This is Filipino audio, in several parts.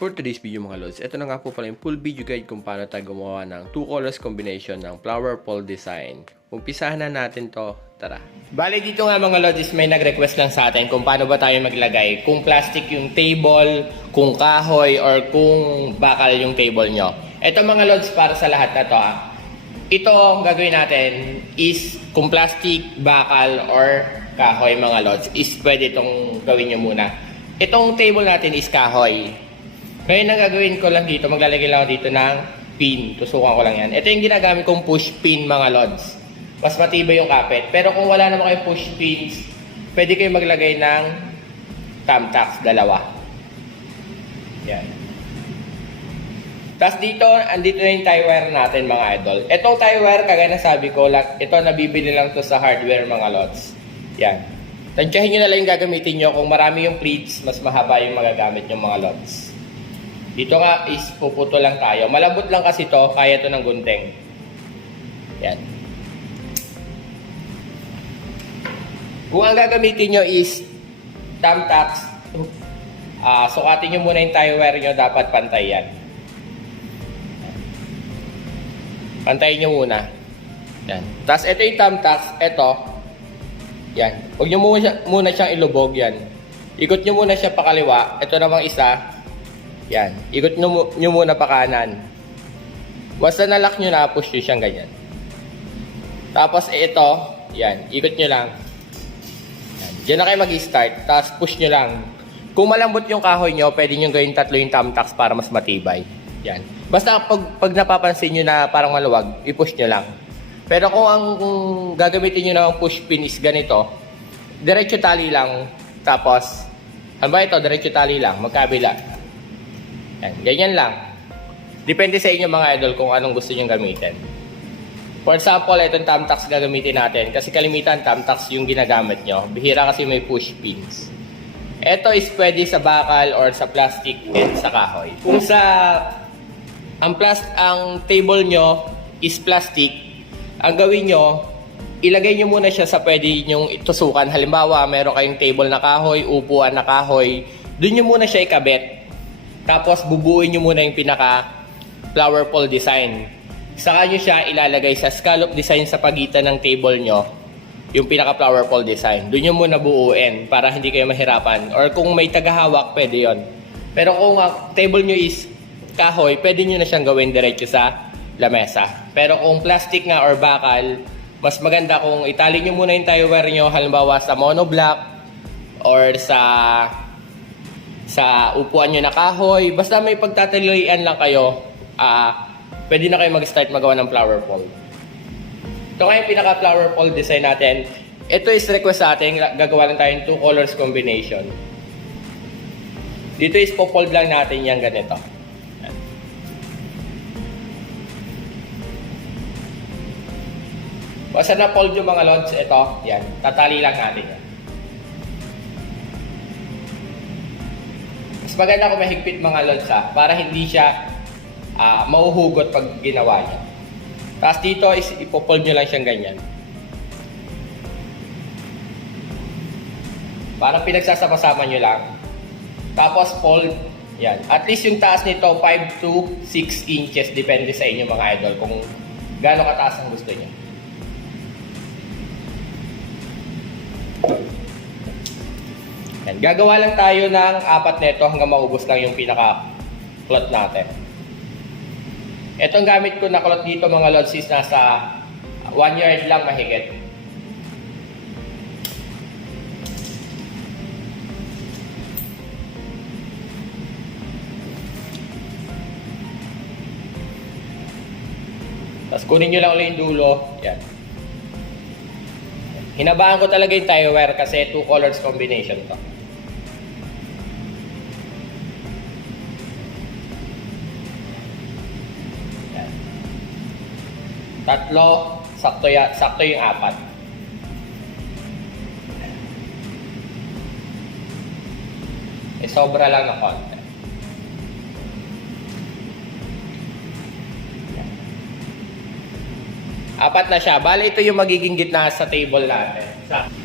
For today's video mga lods, ito na nga po pala yung full video guide kung paano tayo gumawa ng 2 colors combination ng flower pole design. Umpisahan na natin to, tara. Bale dito nga mga lods is may nag-request lang sa atin kung paano ba tayo maglagay. Kung plastic yung table, kung kahoy, or kung bakal yung table nyo. Ito mga lods para sa lahat na to Ito ang gagawin natin is kung plastic, bakal, or kahoy mga lods is pwede itong gawin nyo muna. Itong table natin is kahoy. Ngayon ang gagawin ko lang dito, maglalagay lang ako dito ng pin. Tusukan ko lang yan. Ito yung ginagamit kong push pin mga lods. Mas matibay yung kapit. Pero kung wala naman kayong push pins, pwede kayo maglagay ng thumbtacks, dalawa. Yan. Tapos dito, andito na yung tie wire natin mga idol. Itong tie wire, kagaya na sabi ko, ito nabibili lang to sa hardware mga lods. Yan. Tansyahin nyo na lang yung gagamitin nyo. Kung marami yung pleats, mas mahaba yung magagamit yung mga lods. Dito nga is puputo lang tayo. Malambot lang kasi to, kaya to ng gunting. Yan. Kung ang gagamitin nyo is thumbtacks, sukatin nyo muna yung tie wire nyo, dapat pantay yan. Pantayin nyo muna. Yan. Tapos ito yung thumbtacks, ito. Yan. Huwag nyo muna siyang ilubog yan. Ikot nyo muna siya pakaliwa. Ito namang isa. Yan. Ikot nyo muna pa kanan. Basta nalock nyo na, push nyo siyang ganyan. Tapos ito, yan. Ikot nyo lang. Yan. Diyan na kayo mag-start. Tapos push nyo lang. Kung malambot yung kahoy nyo, pwede nyo gawin 3 yung thumbtacks para mas matibay. Yan. Basta pag napapansin nyo na parang maluwag, i-push nyo lang. Pero kung ang gagamitin nyo ng push pin is ganito, diretso tali lang. Tapos, ano ba ito? Diretso tali lang. Magkabila. Yan, ganyan lang. Depende sa inyo mga idol kung anong gusto nyo gamitin. For example, itong thumbtacks gagamitin natin. Kasi kalimitan thumbtacks yung ginagamit nyo. Bihira kasi may push pins. Ito is pwede sa bakal or sa plastic and sa kahoy. Kung ang table nyo is plastic, ang gawin nyo, ilagay nyo muna siya sa pwede nyong tusukan. Halimbawa, meron kayong table na kahoy, upuan na kahoy. Doon nyo muna siya ikabit. Tapos bubuuin nyo muna yung pinaka flower pole design. Saka nyo siya ilalagay sa scallop design sa pagitan ng table nyo, yung pinaka flower pole design. Doon nyo muna buuin para hindi kayo mahirapan. Or kung may tagahawak, pwede yon. Pero kung table nyo is kahoy, pwede nyo na siyang gawin diretso sa lamesa. Pero kung plastic nga or bakal, mas maganda kung itali nyo muna yung tie wire nyo, halimbawa sa monoblock or sa upuan nyo na kahoy. Basta may pagtatalian lang kayo, pwede na kayo mag-start magawa ng flower pole. Ito nga yung pinaka flower pole design natin. Ito is request sa atin, gagawa lang tayo ng 2 colors combination. Dito is po-fold lang natin yung ganito. Basta na-fold yung mga lods, ito, yan, tatali lang natin yan. Mas maganda kung mahigpit mga lods para hindi siya mauhugot pag ginawa niya. Tapos dito is ipo-fold nyo lang siyang ganyan. Parang pinagsasama-sama nyo lang. Tapos fold, yan. At least yung taas nito 5 to 6 inches, depende sa inyo mga idol kung gaano kataas ang gusto nyo. Yan. Gagawa lang tayo ng 4 nito hanggang maubos lang yung pinaka-cloth natin. Itong gamit ko na cloth dito mga lods is nasa 1 yard lang mahigit. Tapos kunin nyo lang ulit yung dulo. Yan. Hinabaan ko talaga yung tie wire kasi 2 colors combination to. Yan. 3, sakto yung 4. Sobra lang na konti. Apat na siya. Bale, ito yung magiging gitna sa table natin.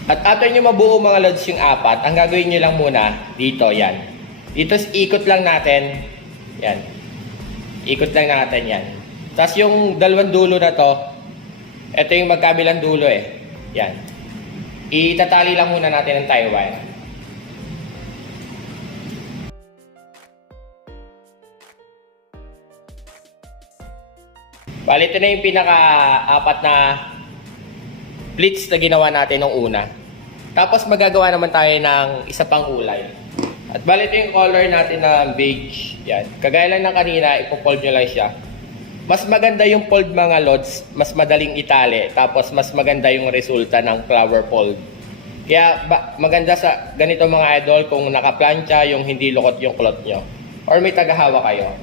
At after nyo mabuo mga lods yung 4, ang gagawin nyo lang muna, dito yan. Dito ikot lang natin Yan. Ikot lang natin yan. Tapos yung dalawang dulo na to, ito yung magkabilang dulo eh. Yan. Itatali lang muna natin ng tie wire. Bali, ito na yung pinaka-apat na pleats na ginawa natin nung una. Tapos magagawa naman tayo ng isa pang kulay. At bali, ito yung color natin na beige. Yan. Kagaya lang ng kanina, ipo-fold nyo lang siya. Mas maganda yung fold mga lods, mas madaling itali. Tapos mas maganda yung resulta ng flower fold. Kaya maganda sa ganito mga idol kung nakaplansya, yung hindi lukot yung cloth nyo. Or may tagahawa kayo.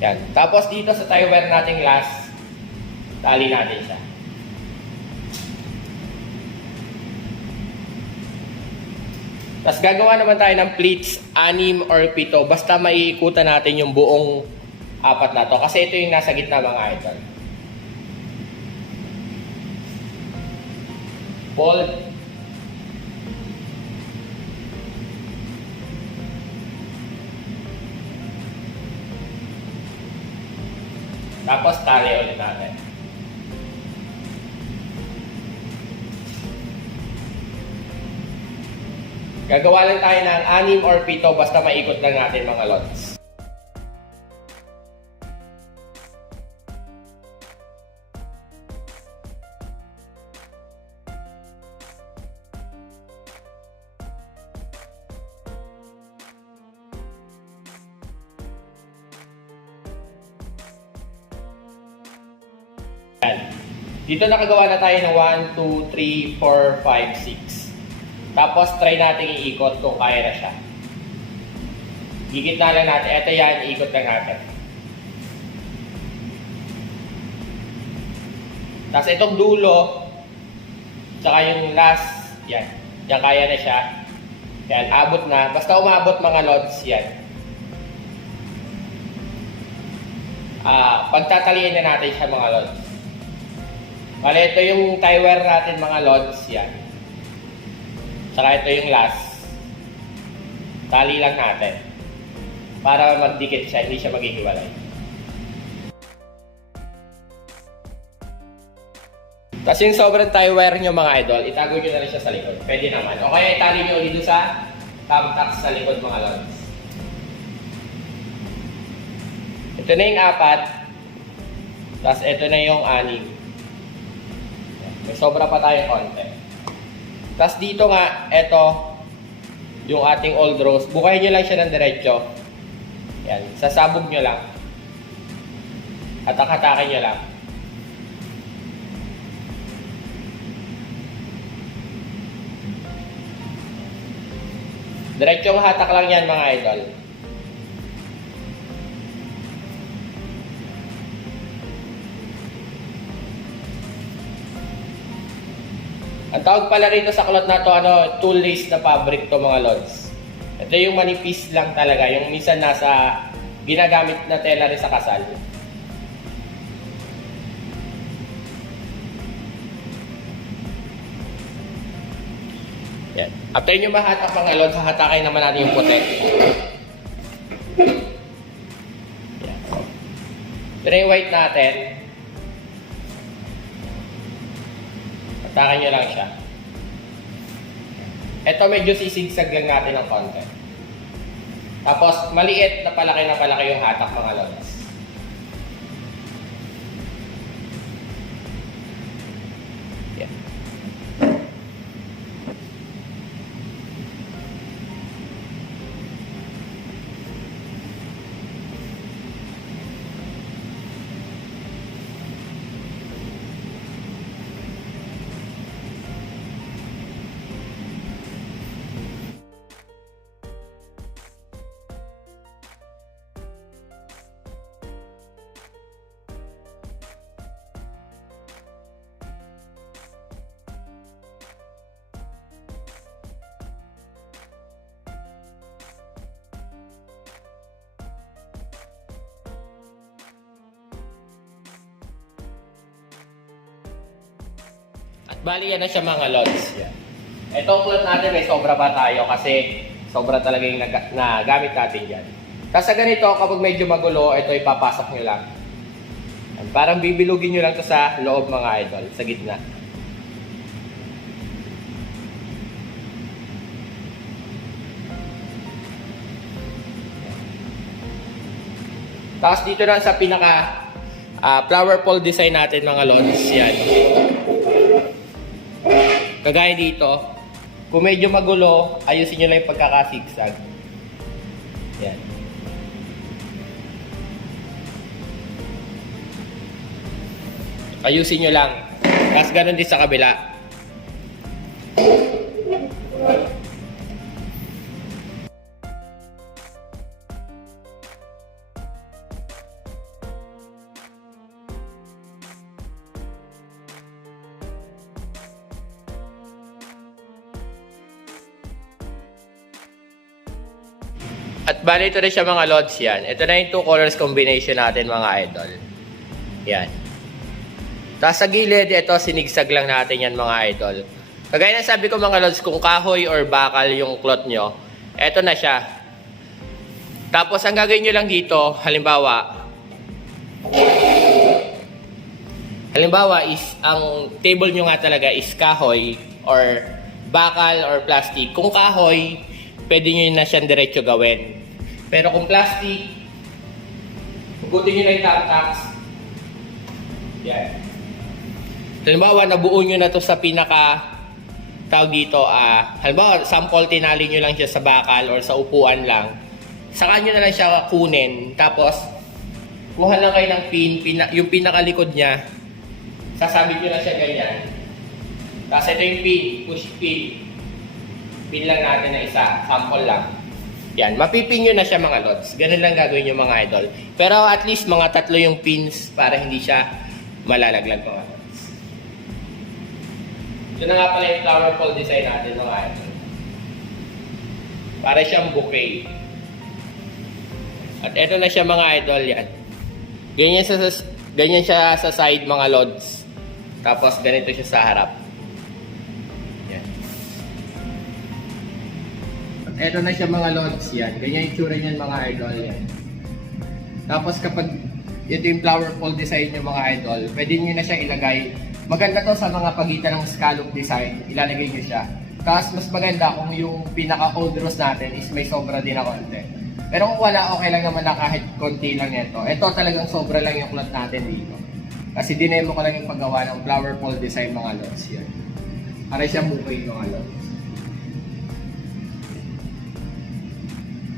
Yan. Tapos dito sa tie wire nating last, tali natin siya. Tapos gagawa naman tayo ng pleats, 6 or 7. Basta maiikutan natin yung buong apat na to. Kasi ito yung nasa gitna mga idol. Fold. Tapos tali ulit natin. Gagawa lang tayo ng 6 or 7 basta maikot lang natin mga lods. Dito nakagawa na tayo ng 1, 2, 3, 4, 5, 6. Tapos try natin iikot kung kaya na siya. Gigit na lang natin. Ito yan, iikot lang natin. Tapos itong dulo, tsaka yung last, yan. Yan kaya na siya. Yan, abot na. Basta umabot mga lods, yan. Pagtatalian na natin siya mga lods. Bale, ito yung tie wire natin mga lods, yan. Saka ito yung last. Tali lang natin. Para magdikit siya, hindi siya maghihiwalay. Tapos yung sobrang tie wire nyo mga idol, itago nyo na rin siya sa likod. Pwede naman. O kaya itali nyo ulit sa thumbtacks sa likod mga lods. Ito na yung 4. Tapos ito na yung 6. May sobra pa tayo konti. Tapos dito nga, ito, yung ating old rose. Bukayin nyo lang siya ng diretso. Yan, sasabog nyo lang. Hatak-hatakin nyo lang. Diretsong hatak lang yan mga idol. Ang tawag pala rito sa kulot na to, tool lace na fabric to mga lods. Ito yung manipis lang talaga, yung minsan nasa ginagamit na tela rin sa kasal. Yan. After nyo mahatak mga lods, hahatakin naman natin yung puti. Yan. Ito na yung white natin. Hatakin nyo lang siya. Ito medyo sisigsag lang natin ng konti. Tapos maliit na palaki yung hatak mga lods. Yan. At bali yan na siya mga lods. Yan. Itong cloth natin may sobra pa tayo kasi sobra talaga yung nagamit natin dyan. Tapos sa ganito, kapag medyo magulo, ito ipapasok nyo lang. Yan. Parang bibilugin nyo lang to sa loob mga idol, sa gitna. Tapos dito na sa pinaka flower pole design natin mga lods, yan. Kagaya dito, kung medyo magulo, ayusin nyo lang yung pagkakasigsag. Yan. Ayusin nyo lang. Tapos ganun din sa kabila. At bali ito na siya mga lods yan. Ito na yung 2 colors combination natin mga idol. Yan. Tapos sa gilid, ito sinigsag lang natin yan mga idol. Kagaya na sabi ko mga lods, kung kahoy or bakal yung cloth nyo, ito na siya. Tapos ang gagawin nyo lang dito, halimbawa is, ang table nyo nga talaga is kahoy or bakal or plastic. Kung kahoy, pwede nyo na siyang diretso gawin. Pero kung plastic, hugutin nyo na yung thumbtacks. Yan. Halimbawa, nabuo nyo na to sa pinaka, tawag dito, halimbawa, sample, tinali nyo lang siya sa bakal or sa upuan lang. Saka nyo na lang siya kunin. Tapos, kuha lang kayo ng pin, yung pinakalikod niya, sasabit nyo na siya ganyan. Tapos ito yung pin, push pin. Pin lang natin na isa, sample lang. Yan, mapipin nyo na siya mga lods. Ganun lang gagawin nyo mga idol. Pero at least mga 3 yung pins para hindi siya malalaglag mga lods. Ito na nga pala yung flower pole design natin mga idol. Para siyang bouquet. At ito na siya mga idol, yan. Ganyan siya sa side mga lods. Tapos ganito siya sa harap. Ito na siya mga lods yan. Ganyan yung tsura niyan mga idol yan. Tapos kapag ito yung flower pole design niya mga idol, pwede nyo na siya ilagay. Maganda to sa mga pagitan ng scallop design. Ilalagay nyo siya. Tapos mas maganda kung yung pinaka-old rose natin is may sobra din na konti. Pero kung wala, okay lang naman na kahit konti lang ito. Ito talagang sobra lang yung cloth natin dito. Kasi dinemo ko lang yung paggawa ng flower pole design mga lods yan. Para siyang bouquet mga lods.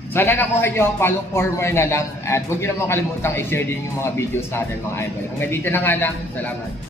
Sana nakuha nyo, follow for more na lang. At huwag nyo naman kalimutang i-share din yung mga videos natin mga idol. Hanggang dito na nga lang. Salamat.